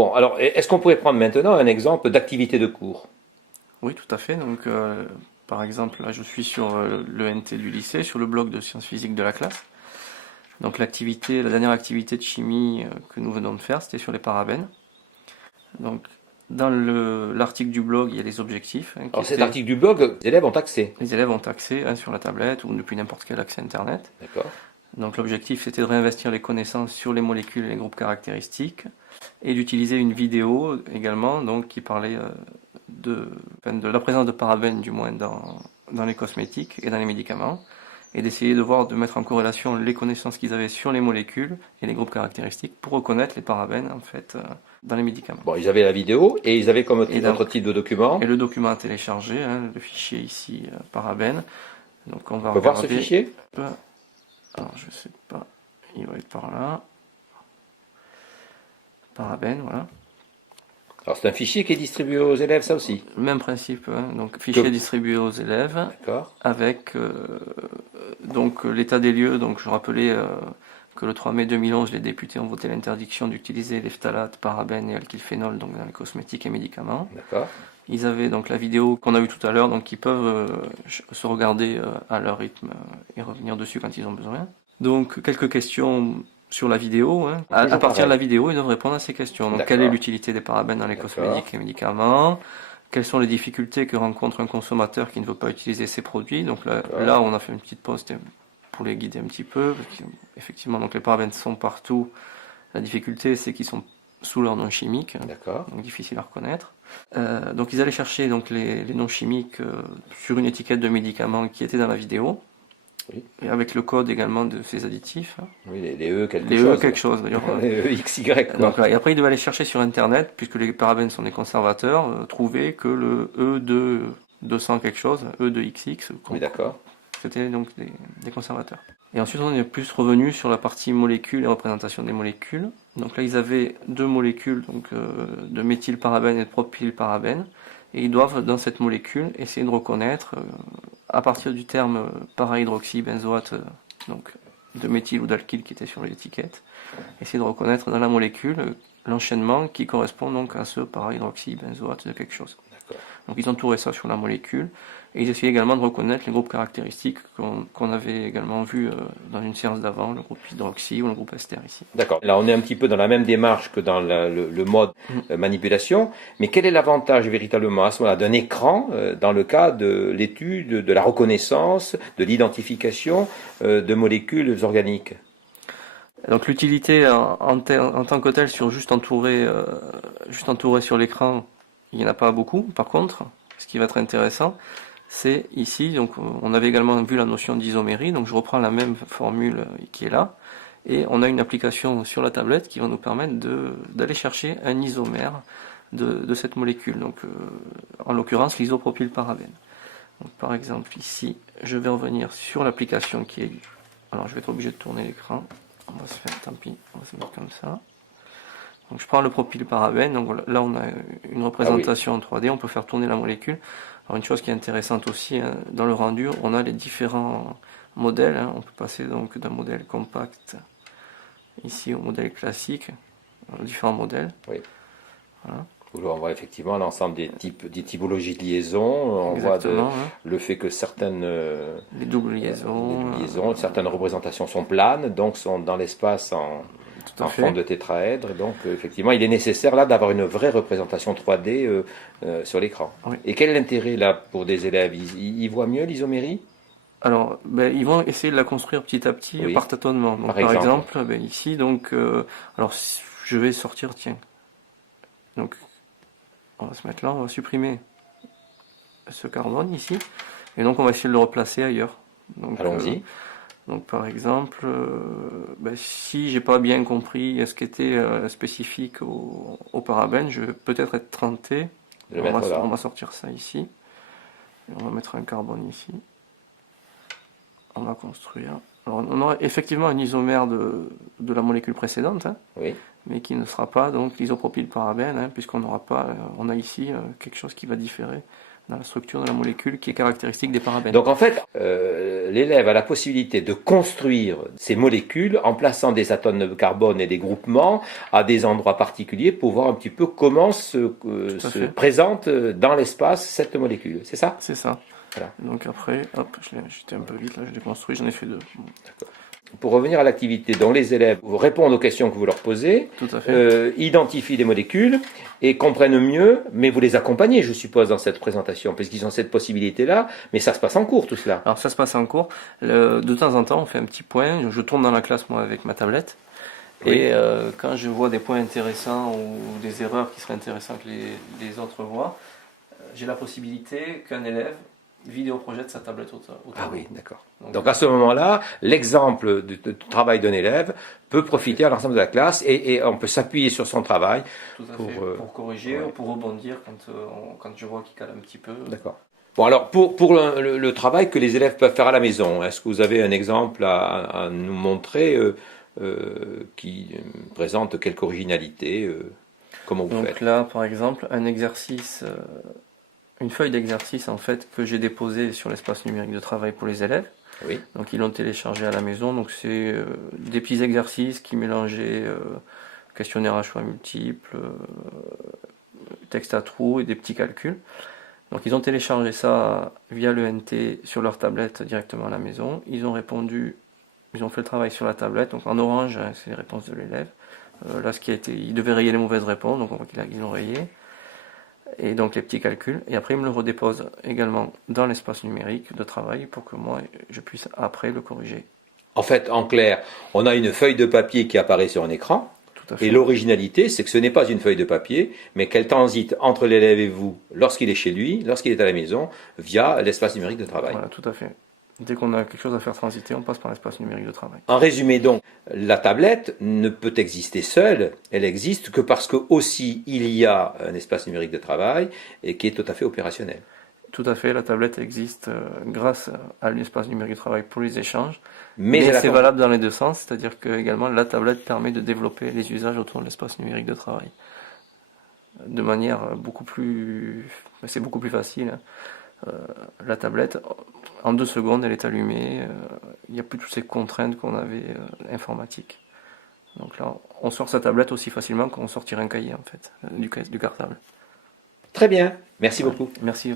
Bon, alors, est-ce qu'on pourrait prendre maintenant un exemple d'activité de cours? Oui, tout à fait. Donc, par exemple, là, je suis sur le NT du lycée, sur le bloc de sciences physiques de la classe. Donc, la dernière activité de chimie que nous venons de faire, c'était sur les parabènes. Donc, dans l'article du blog, il y a les objectifs qui Alors, cet étaient, article du blog, les élèves ont accès. les élèves ont accès sur la tablette ou depuis n'importe quel accès Internet. D'accord. Donc, l'objectif, c'était de réinvestir les connaissances sur les molécules et les groupes caractéristiques et d'utiliser une vidéo également, donc, qui parlait de la présence de parabènes, du moins, dans les cosmétiques et dans les médicaments, et d'essayer de mettre en corrélation les connaissances qu'ils avaient sur les molécules et les groupes caractéristiques pour reconnaître les parabènes, en fait, dans les médicaments. Bon, ils avaient la vidéo et ils avaient comme Et autre donc, type de document. et le document à télécharger, le fichier ici, parabènes. Donc on va On peut voir ce regarder. fichier? Alors je sais pas, il va être par là. Parabènes, voilà. Alors, c'est un fichier qui est distribué aux élèves, ça aussi. Le même principe, donc fichier distribué aux élèves D'accord. avec donc l'état des lieux. Donc je rappelais que le 3 mai 2011, les députés ont voté l'interdiction d'utiliser les phtalates, parabènes et alkylphénol donc dans les cosmétiques et médicaments. D'accord. Ils avaient donc la vidéo qu'on a vue tout à l'heure, donc ils peuvent se regarder à leur rythme et revenir dessus quand ils ont besoin. Donc quelques questions sur la vidéo. À Toujours partir de la pareil. vidéo, ils doivent répondre à ces questions. Donc quelle est D'accord. l'utilité des parabènes dans les D'accord. cosmétiques et médicaments? Quelles sont les difficultés que rencontre un consommateur qui ne veut pas utiliser ces produits? Donc D'accord. là, on a fait une petite pause pour les guider un petit peu. Effectivement, donc les parabènes sont partout. La difficulté, c'est qu'ils sont sous leur nom chimique, D'accord. donc difficile à reconnaître. Donc ils allaient chercher donc les noms chimiques sur une étiquette de médicament qui était dans la vidéo, Oui. et avec le code également de ces additifs. Oui, les E quelque Les chose. E quelque chose d'ailleurs. Les E, X, Y, quoi. Donc là, et après ils devaient aller chercher sur internet, puisque les parabènes sont des conservateurs, trouver que le E2 200 quelque chose, E2XX, Oui, d'accord. c'était donc des conservateurs. Et ensuite, on est plus revenu sur la partie molécules et représentation des molécules. Donc là, ils avaient deux molécules, donc de méthylparabène et de propylparabène. Et ils doivent, dans cette molécule, essayer de reconnaître, à partir du terme para-hydroxybenzoate, donc de méthyle ou d'alkyle qui était sur l'étiquette, essayer de reconnaître dans la molécule l'enchaînement qui correspond donc à ce para-hydroxybenzoate de quelque chose. D'accord. Donc ils entouraient ça sur la molécule et ils essayaient également de reconnaître les groupes caractéristiques qu'on avait également vus dans une séance d'avant, le groupe hydroxy ou le groupe ester ici. D'accord. Là, on est un petit peu dans la même démarche que dans le mode manipulation, mais quel est l'avantage véritablement à ce moment-là d'un écran dans le cas de l'étude, de la reconnaissance, de l'identification de molécules organiques? Donc l'utilité en tant que telle sur juste entouré sur l'écran, il n'y en a pas beaucoup. Par contre, ce qui va être intéressant, c'est ici, donc on avait également vu la notion d'isomérie, donc je reprends la même formule qui est là, et on a une application sur la tablette qui va nous permettre d'aller chercher un isomère de cette molécule, donc en l'occurrence l'isopropylparabène. Donc par exemple ici, je vais revenir sur l'application qui est... Alors je vais être obligé de tourner l'écran, on va se faire, tant pis, on va se mettre comme ça. Donc je prends le propylparabène, donc là on a une représentation en 3D, on peut faire tourner la molécule. Alors une chose qui est intéressante aussi, dans le rendu, on a les différents modèles, on peut passer donc d'un modèle compact ici au modèle classique, différents modèles. Oui. Voilà. Où on voit effectivement l'ensemble des typologies de liaison, on Exactement, voit le fait que certaines les doubles liaisons, certaines représentations sont planes, donc sont dans l'espace tout à en fait. forme de tétraèdre. Donc effectivement, il est nécessaire là d'avoir une vraie représentation 3D sur l'écran. Oui. Et quel est l'intérêt là pour des élèves? Ils voient mieux l'isomérie? Alors, ils vont essayer de la construire petit à petit Oui. par tâtonnement. Donc, par exemple, ici, donc, alors je vais sortir, tiens. Donc, on va se mettre là, on va supprimer ce carbone ici, et donc on va essayer de le replacer ailleurs. Allons-y. Donc par exemple, si j'ai pas bien compris ce qui était spécifique au parabène, je vais peut-être être tenté. On va sortir ça ici, et on va mettre un carbone ici. On va construire. Alors, on aura effectivement un isomère de la molécule précédente, Oui. mais qui ne sera pas donc l'isopropylparabène, puisqu'on n'aura pas, on a ici quelque chose qui va différer dans la structure de la molécule qui est caractéristique des parabènes. Donc en fait, l'élève a la possibilité de construire ces molécules en plaçant des atomes de carbone et des groupements à des endroits particuliers pour voir un petit peu comment se présente dans l'espace cette molécule. C'est ça? C'est ça. Voilà. Donc après, hop, j'étais un peu vite là, je l'ai construit, j'en ai fait 2. D'accord. Pour revenir à l'activité, dont les élèves répondent aux questions que vous leur posez, Tout à fait. Identifient les molécules et comprennent mieux, mais vous les accompagnez, je suppose, dans cette présentation, parce qu'ils ont cette possibilité-là, mais ça se passe en cours tout cela. Alors ça se passe en cours. De temps en temps, on fait un petit point. Je tourne dans la classe, moi, avec ma tablette. Oui. Et quand je vois des points intéressants ou des erreurs qui seraient intéressantes que les autres voient, j'ai la possibilité qu'un élève vidéoprojette sa tablette au Ah oui, d'accord. Donc, Donc à ce moment-là, l'exemple de travail d'un élève peut profiter à l'ensemble de la classe et on peut s'appuyer sur son travail. Tout à fait, pour corriger ouais. ou pour rebondir quand je vois qu'il cale un petit peu. D'accord. Bon alors pour le travail que les élèves peuvent faire à la maison, est-ce que vous avez un exemple à nous montrer qui présente quelque originalité comment vous Donc faites? là, par exemple, un exercice, une feuille d'exercice en fait que j'ai déposée sur l'espace numérique de travail pour les élèves. Oui. Donc ils l'ont téléchargé à la maison. Donc c'est des petits exercices qui mélangeaient questionnaire à choix multiples, texte à trous et des petits calculs. Donc ils ont téléchargé ça via l'ENT sur leur tablette directement à la maison. Ils ont répondu, ils ont fait le travail sur la tablette. Donc en orange, hein, c'est les réponses de l'élève. Là, ils devaient rayer les mauvaises réponses, donc on voit qu'ils ont rayé. Et donc les petits calculs. Et après, ils me le redéposent également dans l'espace numérique de travail pour que moi, je puisse après le corriger. En fait, en clair, on a une feuille de papier qui apparaît sur un écran. Tout à fait. Et l'originalité, c'est que ce n'est pas une feuille de papier, mais qu'elle transite entre l'élève et vous lorsqu'il est chez lui, lorsqu'il est à la maison, via l'espace numérique de travail. Voilà, tout à fait. Dès qu'on a quelque chose à faire transiter, on passe par l'espace numérique de travail. En résumé donc, la tablette ne peut exister seule, elle existe que parce que aussi il y a un espace numérique de travail et qui est tout à fait opérationnel. Tout à fait, la tablette existe grâce à l'espace numérique de travail pour les échanges, Mais c'est valable dans les deux sens, c'est-à-dire que également la tablette permet de développer les usages autour de l'espace numérique de travail de manière beaucoup plus, c'est beaucoup plus facile. La tablette, en 2 secondes, elle est allumée. Il n'y a plus toutes ces contraintes qu'on avait informatiques. Donc là, on sort sa tablette aussi facilement qu'on sortirait un cahier en fait, du cartable. Très bien, merci beaucoup. Merci.